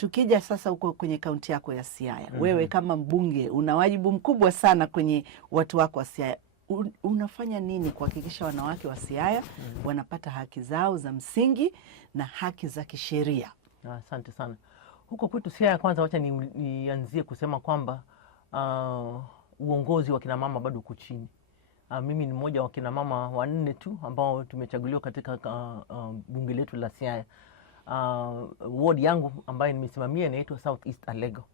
Tukija sasa huko kwenye kaunti yako ya Siaya, wewe kama mbunge una wajibu mkubwa sana kwenye watu wako wa Siaya. Unafanya nini kuhakikisha wanawake wa Siaya wanapata haki zao za msingi na haki za kisheria? Asante sana. Huko kwetu Siaya, kwanza wacha nianzie kusema kwamba uongozi wa kina mama bado uko chini. Mimi ni mmoja wa kina mama 4 tu ambao tumechaguliwa katika bunge letu la Siaya. Ward yangu ambayo nimesimamia inaitwa South East Alego.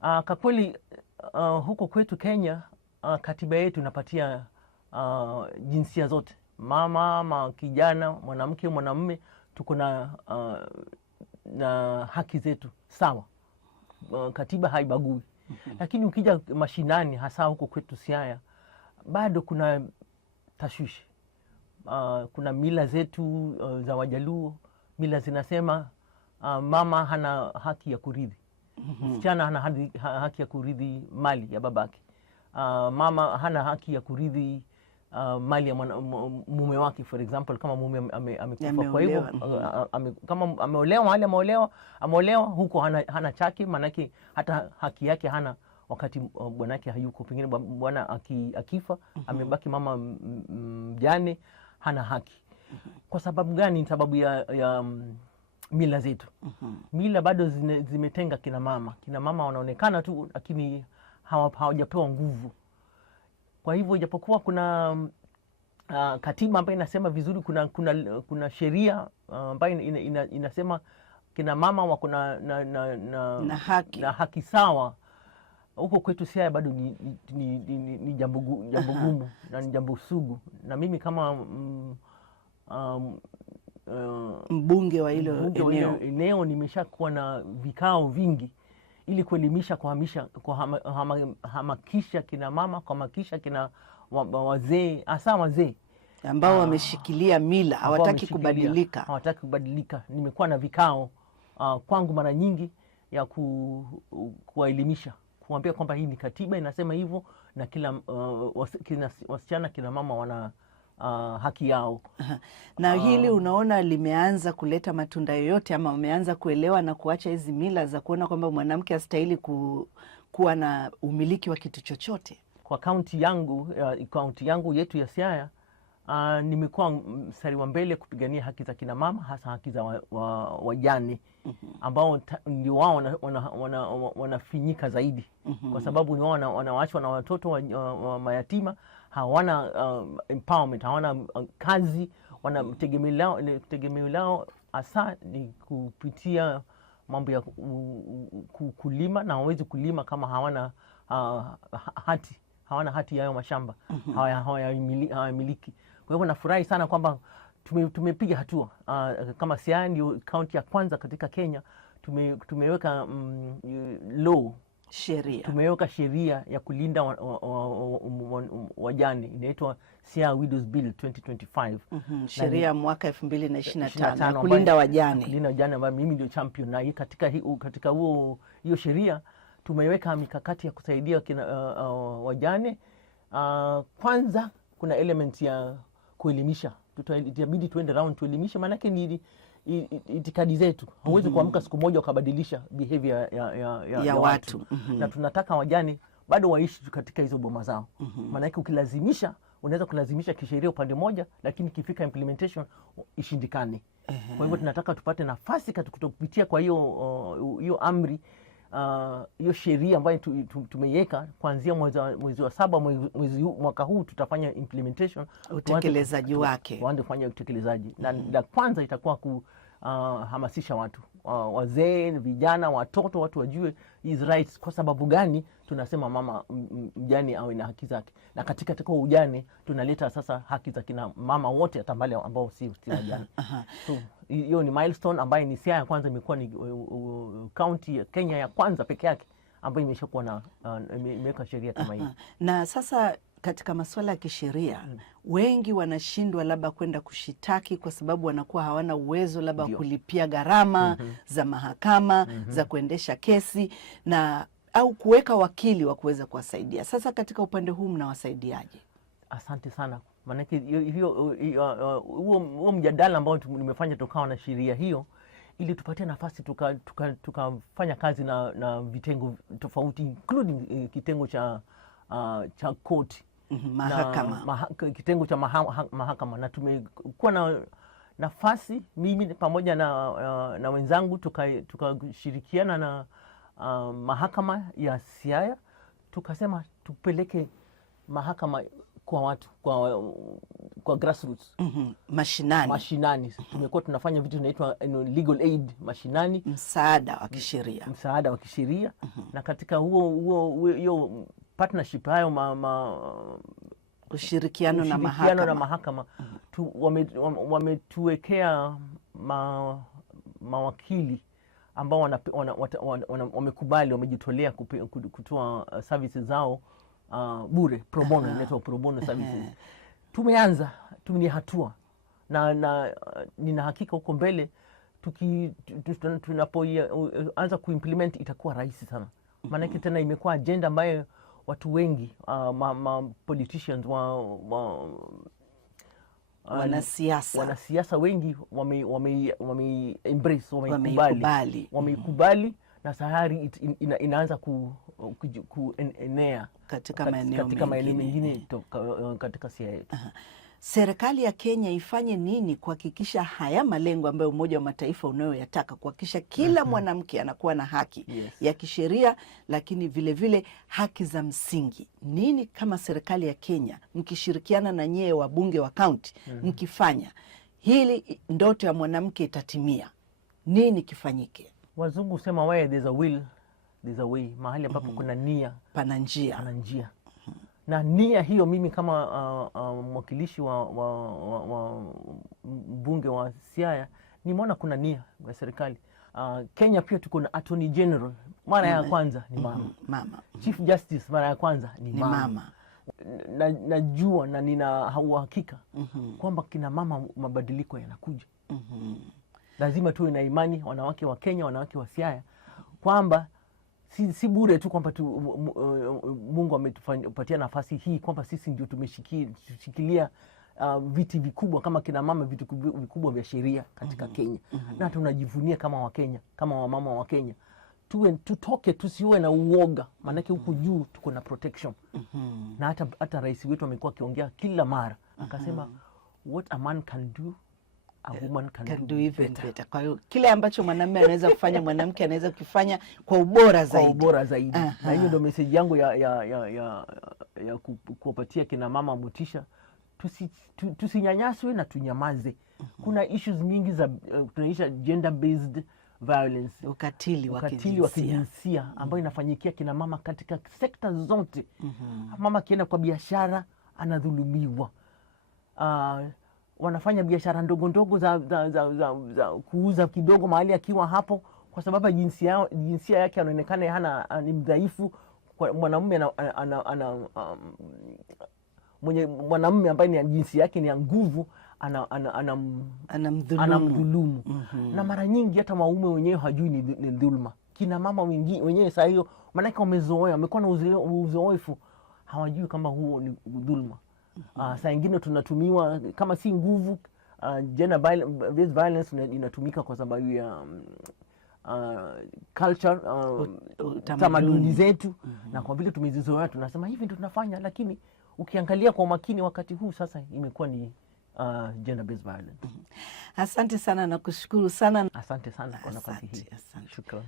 Kwa kweli huko kwetu Kenya, katiba yetu inapatia jinsia zote, mama, kijana, mwanamke, mwanamume, tuko na haki zetu sawa. Katiba haibagui. Lakini ukija mashinani, hasa huko kwetu Siaya, bado kuna tashwishi. Kuna mila zetu za Wajaluo. Mila zinasema mama hana haki ya kurithi. Msichana hana haki ya kurithi mali ya babake. Mama hana haki ya kurithi mali ya mume wake, for example, kama mume amekufa. Kwa hivyo kama ameolewa, mahali ameolewa huko hana chake, manake hata haki yake hana wakati bwanake hayuko. Pengine bwana akifa, amebaki mama mjane, hana haki. Kwa sababu gani? Sababu ya mila zetu. Mila bado zimetenga kina mama. Kina mama wanaonekana tu, lakini hawajapewa nguvu. Kwa hivyo ijapokuwa kuna katiba ambayo inasema vizuri, kuna sheria ambayo inasema kina mama wako na haki sawa, huko kwetu Siaya bado ni jambo gumu na ni jambo sugu. Na mimi kama mbunge wa hilo eneo nimeshakuwa na vikao vingi ili kuelimisha, kuhamakisha kina mama, kuhamakisha kina wazee, hasa wazee ambao wameshikilia mila, hawataki kubadilika. Nimekuwa na vikao kwangu mara nyingi ya kuwaelimisha, kuambia kwamba hii ni katiba inasema hivyo, na kila wasichana, kina mama wana haki yao. Na hili unaona limeanza kuleta matunda yoyote, ama wameanza kuelewa na kuacha hizi mila za kuona kwamba mwanamke hastahili kuwa na umiliki wa kitu chochote? Kwa kaunti yangu yetu ya Siaya, nimekuwa mstari wa mbele kupigania haki za kina mama, hasa haki za wajane ambao ndio wao wanafinyika zaidi, kwa sababu ni wao wanawaachwa na watoto wa mayatima, hawana empowerment, hawana kazi, tegemeo lao hasa ni kupitia mambo ya kulima, na hawezi kulima kama hawana hati ya hayo mashamba, hawayamiliki. Kwa hivyo nafurahi sana kwamba tumepiga hatua. Kama Siaya ndio kaunti ya kwanza katika Kenya, tumeweka tumeweka sheria ya kulinda wajane, inaitwa Siaya Widows Bill 2025. Sheria mwaka 2025 kulinda wajane, ambayo mimi ndio champion. Na katika hiyo sheria tumeweka mikakati ya kusaidia wajane. Kwanza kuna element ya kuelimisha. Itabidi tuende round tuelimishe, maanake ni itikadi zetu. Hauwezi kuamka siku moja ukabadilisha behavior ya watu. Na tunataka wajane bado waishi katika hizo boma zao. Maanake ukilazimisha, unaweza kulazimisha kisheria upande moja, lakini kifika implementation ishindikane. Kwa hivyo tunataka tupate nafasi kupitia kwa hiyo amri, hiyo sheria ambayo tumeiweka kuanzia mwezi wa 7 mwaka huu tutafanya implementation, utekelezaji wake. Tuanze kufanya utekelezaji. Na la kwanza itakuwa kuhamasisha watu, wazee, vijana, watoto, watu wajue his rights. Kwa sababu gani tunasema mama mjane awe na haki zake, na katika ujane tunaleta sasa haki za kina mama wote, hata wale ambao si wajane. So hiyo ni milestone ambayo ni Siaya kwanza, imekuwa ni county ya Kenya ya kwanza peke yake ambayo imeshakuwa na imeweka sheria kama hii. Na sasa katika masuala ya kisheria, wengi wanashindwa labda kwenda kushitaki kwa sababu wanakuwa hawana uwezo labda kulipia gharama za mahakama za kuendesha kesi au kuweka wakili wa kuweza kuwasaidia. Sasa katika upande huu mnawasaidiaje? Asante sana. Maanake huo mjadala ambao nimefanya tukawa na sheria hiyo ili tupatie nafasi tukafanya kazi na vitengo tofauti including kitengo cha koti mahakama, kitengo cha mahakama, na tumekuwa na nafasi mimi pamoja na wenzangu tukashirikiana na mahakama ya Siaya, tukasema tupeleke mahakama kwa watu, kwa grassroots, mashinani. Tumekuwa tunafanya vitu vinaitwa legal aid mashinani, msaada wa kisheria. Na katika hiyo partnership, hayo ushirikiano na mahakama wametuwekea mawakili ambao wamekubali, wamejitolea kutoa services zao bure, pro bono, inaitwa pro bono services. Tumeanza ni hatua, na nina hakika huko mbele tunapoanza kuimplement itakuwa rahisi sana, maanake tena imekuwa agenda ambayo watu wengi politicians wanasiasa wengi embrace, wameikubali, na tayari inaanza kuenea katika maeneo mengine katika Siaya yetu. Serikali ya Kenya ifanye nini kuhakikisha haya malengo ambayo Umoja wa Mataifa unayoyataka, kuhakikisha kila mwanamke anakuwa na haki ya kisheria, lakini vile vile haki za msingi? Nini kama serikali ya Kenya mkishirikiana na nyie wabunge wa kaunti mkifanya hili, ndoto ya mwanamke itatimia? Nini kifanyike? Wazungu husema where there's a will there's a way. Mahali ambapo kuna nia pana njia. Na nia hiyo, mimi kama mwakilishi wa mbunge wa Siaya, nimeona kuna nia ya serikali. Kenya pia tuko na Attorney General, mara ya kwanza ni mama. Chief Justice mara ya kwanza ni mama. Najua na nina uhakika kwamba kina mama mabadiliko yanakuja. Lazima tuwe na imani, wanawake wa Kenya, wanawake wa Siaya, kwamba si bure tu kwamba Mungu ametupatia nafasi hii, kwamba sisi ndio tumeshikilia viti vikubwa kama kina mama, vitu vikubwa vya sheria katika Kenya. Na tunajivunia kama Wakenya, kama wamama wa Kenya. Tutoke, tusiwe na uoga, maanake huku juu tuko na protection. Na hata rais wetu amekuwa akiongea kila mara, akasema what a man can do, a woman can do even better. Kwa hiyo kile ambacho mwanamume anaweza kufanya, mwanamke anaweza kukifanya kwa ubora zaidi. Na hiyo ndio message yangu ya kuwapatia kina mama motisha. Tusinyanyaswe na tunyamaze. Kuna issues mingi za tunaisha gender based violence, ukatili wa kijinsia ambayo inafanyikia kina mama katika sekta zote. Mama akienda kwa biashara anadhulumiwa. Wanafanya biashara ndogo za kuuza kidogo mahali akiwa hapo, kwa sababu jinsia yake anaonekana ni mdhaifu. Mwanamume mwanamume ambaye ni jinsia yake ni ya nguvu anamdhulumu. Na mara nyingi hata waume wenyewe hajui ni dhuluma. Kina mama wenyewe saa hiyo, maanake wamezoea, wamekuwa na uzoefu, hawajui kama huo ni dhuluma. Saa ingine tunatumiwa kama si nguvu. Gender based violence inatumika kwa sababu ya culture, tamaduni zetu. Na kwa vile tumezizoea tunasema hivi ndio tunafanya, lakini ukiangalia kwa makini wakati huu sasa imekuwa ni gender based violence. Asante sana na kushukuru sana. Asante sana kwa nafasi hii. Shukrani.